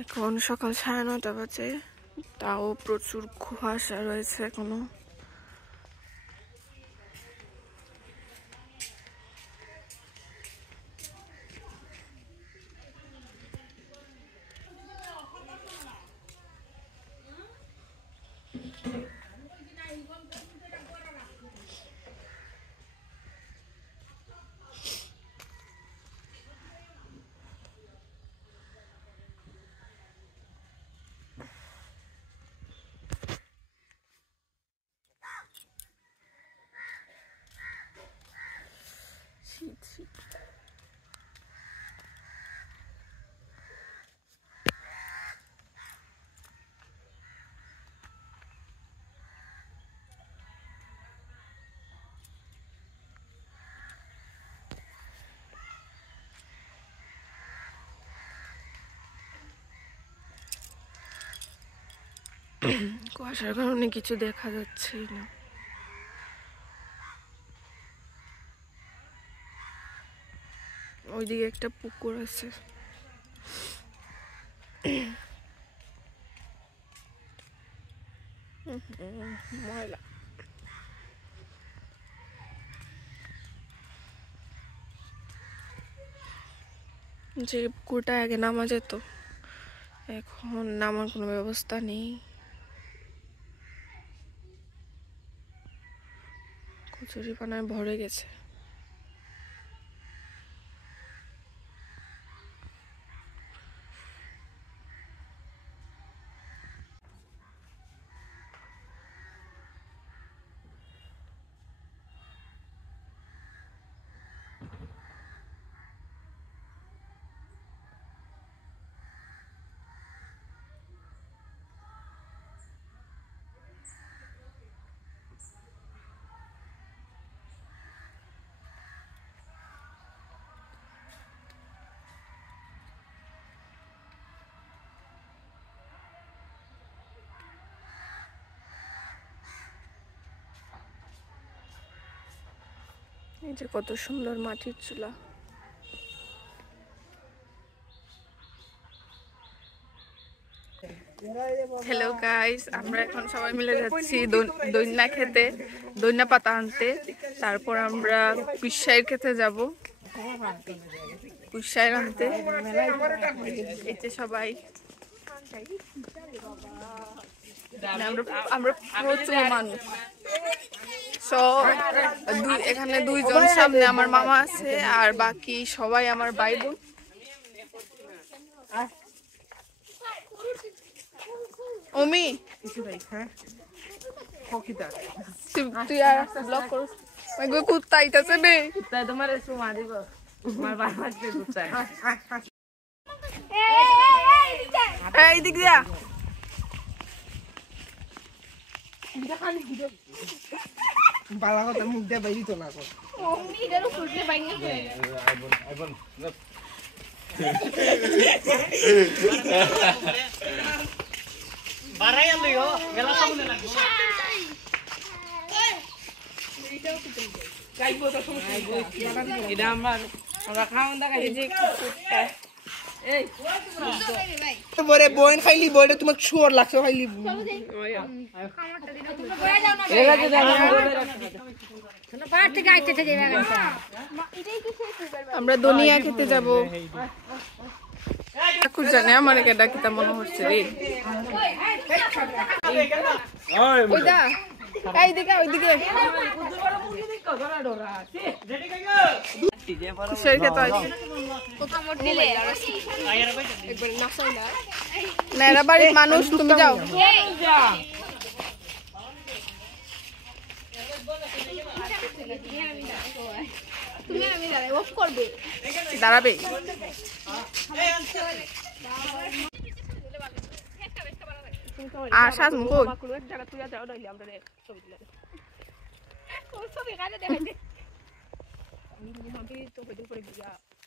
এখন সকাল 9:30 বাজে, তাও প্রচুর কুয়াশা রয়েছে এখনো। কুয়াশার কারণে কিছু দেখা যাচ্ছে না। ওইদিকে একটা পুকুর আছে। ময়লা। যে পুকুরটা আগে নামা যেত, এখন নামার কোনো ব্যবস্থা নেই। কচুরি পানায় ভরে গেছে। এই যে কত সুন্দর মাটির চুলা। হ্যালো গাইস, আমরা এখন সবাই মিলে যাচ্ছি দইনা খেতে, দইনা পাতা আনতে। তারপর আমরা কুশাইর খেতে যাব, কুশাইর আনতে। এই যে সবাই, আমরা প্রচুর মানুষ। এখানে দুইজন সামনে আমার মামা আছে, আর বাকি সবাই আমার ভাই বোন। ওমি তুই আর ব্লগ করছ, কুত্তা আইতাছে বে, কুত্তা তোমার সুমা দিব, আমার বাবা কে কুত্তা। এই দিক দিয়া বালা কথা মুখ দিয়ে বাইরে তো না কর। ওমি এটারও ফুটলে বাইঙ্গা করে আইবন বারাই আলইও গেলা সামনে লাগবো গাইবো তো সমস্যা নাই। এটা আমরা খাওন দা গাই যে কুত্তা। এই বরে বইন খাইলি, বইরে তোমাক শুয়ার লাগছে খাইলি। এরা যে না পার থেকে আইতে থেকে যাবে। আমরা দুনিয়া খেতে যাব। কাকু জানে আমার কেডা কিতা মনে হচ্ছে রে। ওইদা এইদিকে ওইদিকে কুশাইর খেতে আইছি। মেরা বাড়ির মানুষ, তুমি যাও। দাঁড়াবে আর সাজ মুখ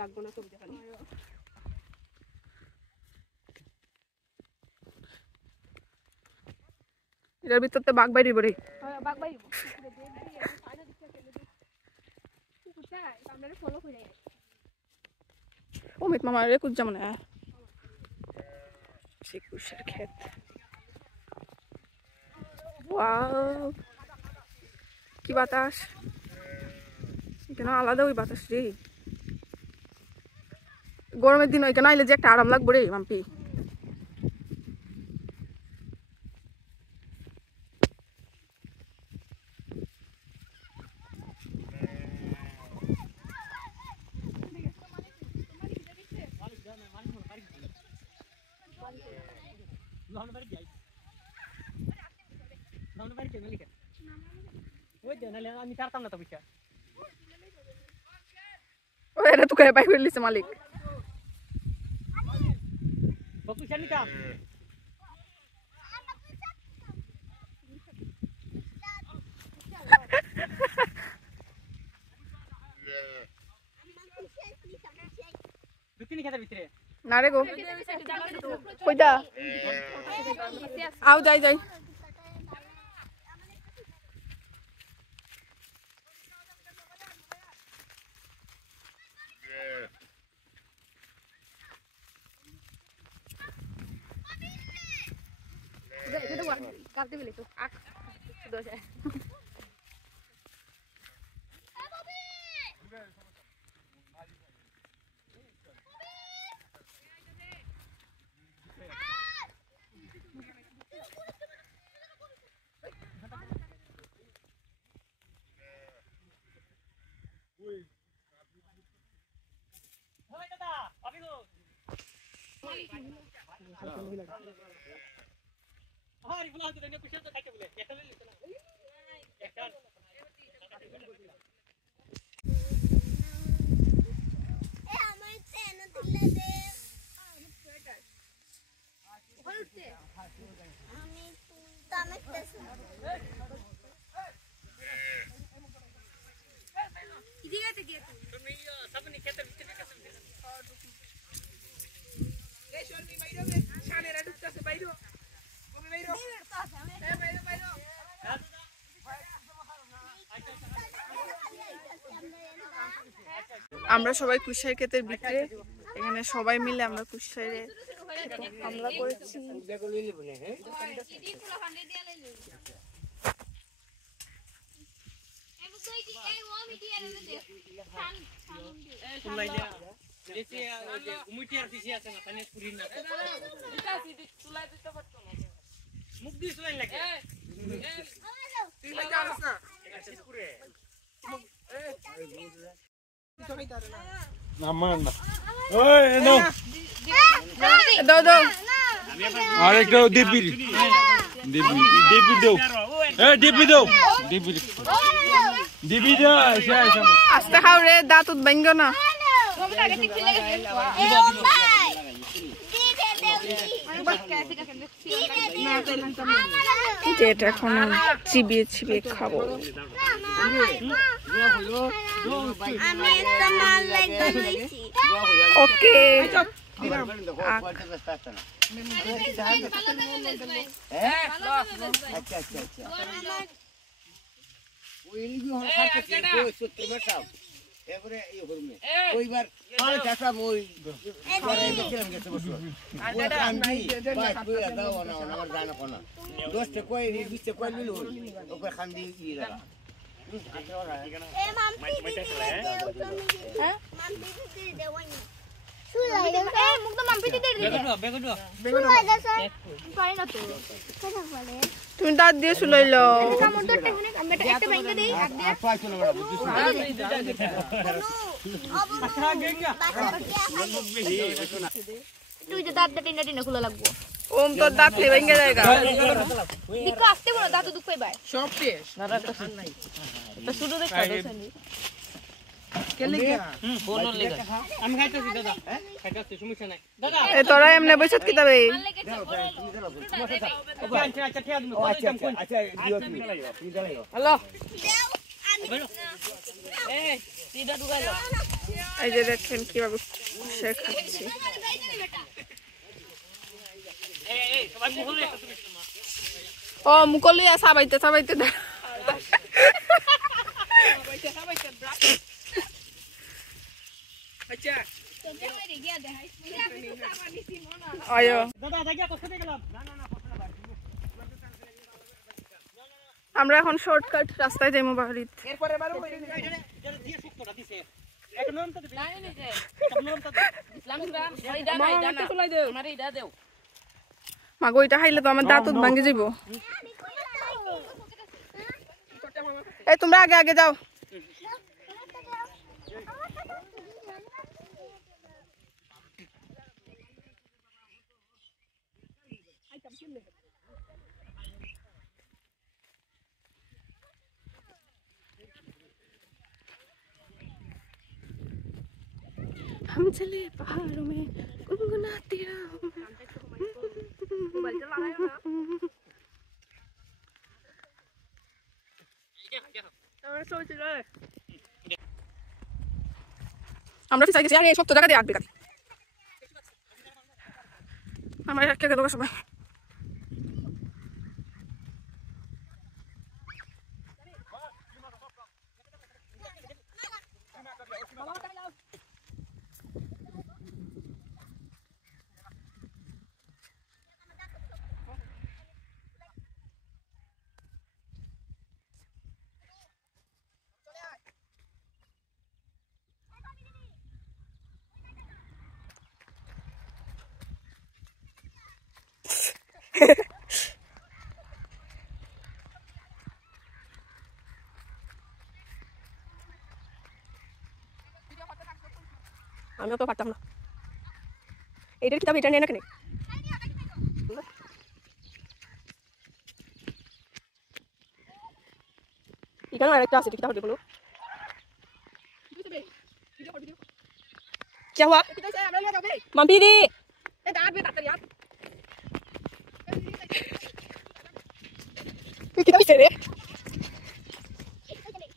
লাগবো না ছবি দেখানি। এটার ভিতর তো বাঘ বাইরে বলে অমিত মামা রে কুচ যেমন যে কুশের ক্ষেত। ওয়াও কি বাতাস, কেন আলাদা ওই বাতাস রে। গরমের দিন ওইখানে আইলে যে একটা আরাম লাগবে রে মাম্পি। এটা তো কয়ে বাই করে লিছে মালিক। না রে গো কইটা আও যাই যাই। আমরা সবাই কুশাই ক্ষেতের ভিতরে, এখানে সবাই মিলে আমরা কুশাইরে হামলা করেছি। দাও দাও আরেকটা দিবি দিবি দিবি দাও দিবি দাও দিবি দিবি দাও আস্তে খাও রে, দাঁত ভাঙ্গো না। যেটা এখন চিবিয়ে চিবিয়ে খাবো। ওকে তুমি দাঁত দিয়ে শুলাইল। তুই যে দাঁত টিনা টিনা খোলা লাগবো। ওম তোর দাঁত ভেঙে জায়গা দিকো আসতে বলো, দাঁত দুঃখ পাইবা সব শেষ তো শুরু দেখা দেন। তোরা এমনি বসে কি তবে এই যে দেখেন কিভাবে কুশাই খাচ্ছি। ও মুকলি সাবাইতে সাবাইতে আচ্ছা আয়ো আমরা এখন শর্টকাট রাস্তায় যাইমু বাড়িত এরপরে বারো কইরে মাগো এটা খাইলে তো আমার দাঁত ভাঙে যাইব এই তোমরা আগে আগে যাও हम चले पहाड़ों में गुनगुनाती राहों में আমরা ফিসাই গেছি আরে সব তো জায়গা দিয়ে আটবে গাড়ি আমার একটা গেল সবাই আমিও তো পারতাম না এটার কিতাব এটা নিয়ে না কেন এখানে আরেকটা আছে কিতাব দেখুন क्या हुआ मम्मी दी কিতাব আছে রে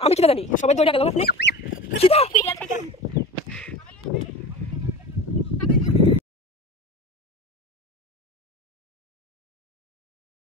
আমি কিতাব জানি সবাই দৌড়া গেল আপনি কিতাব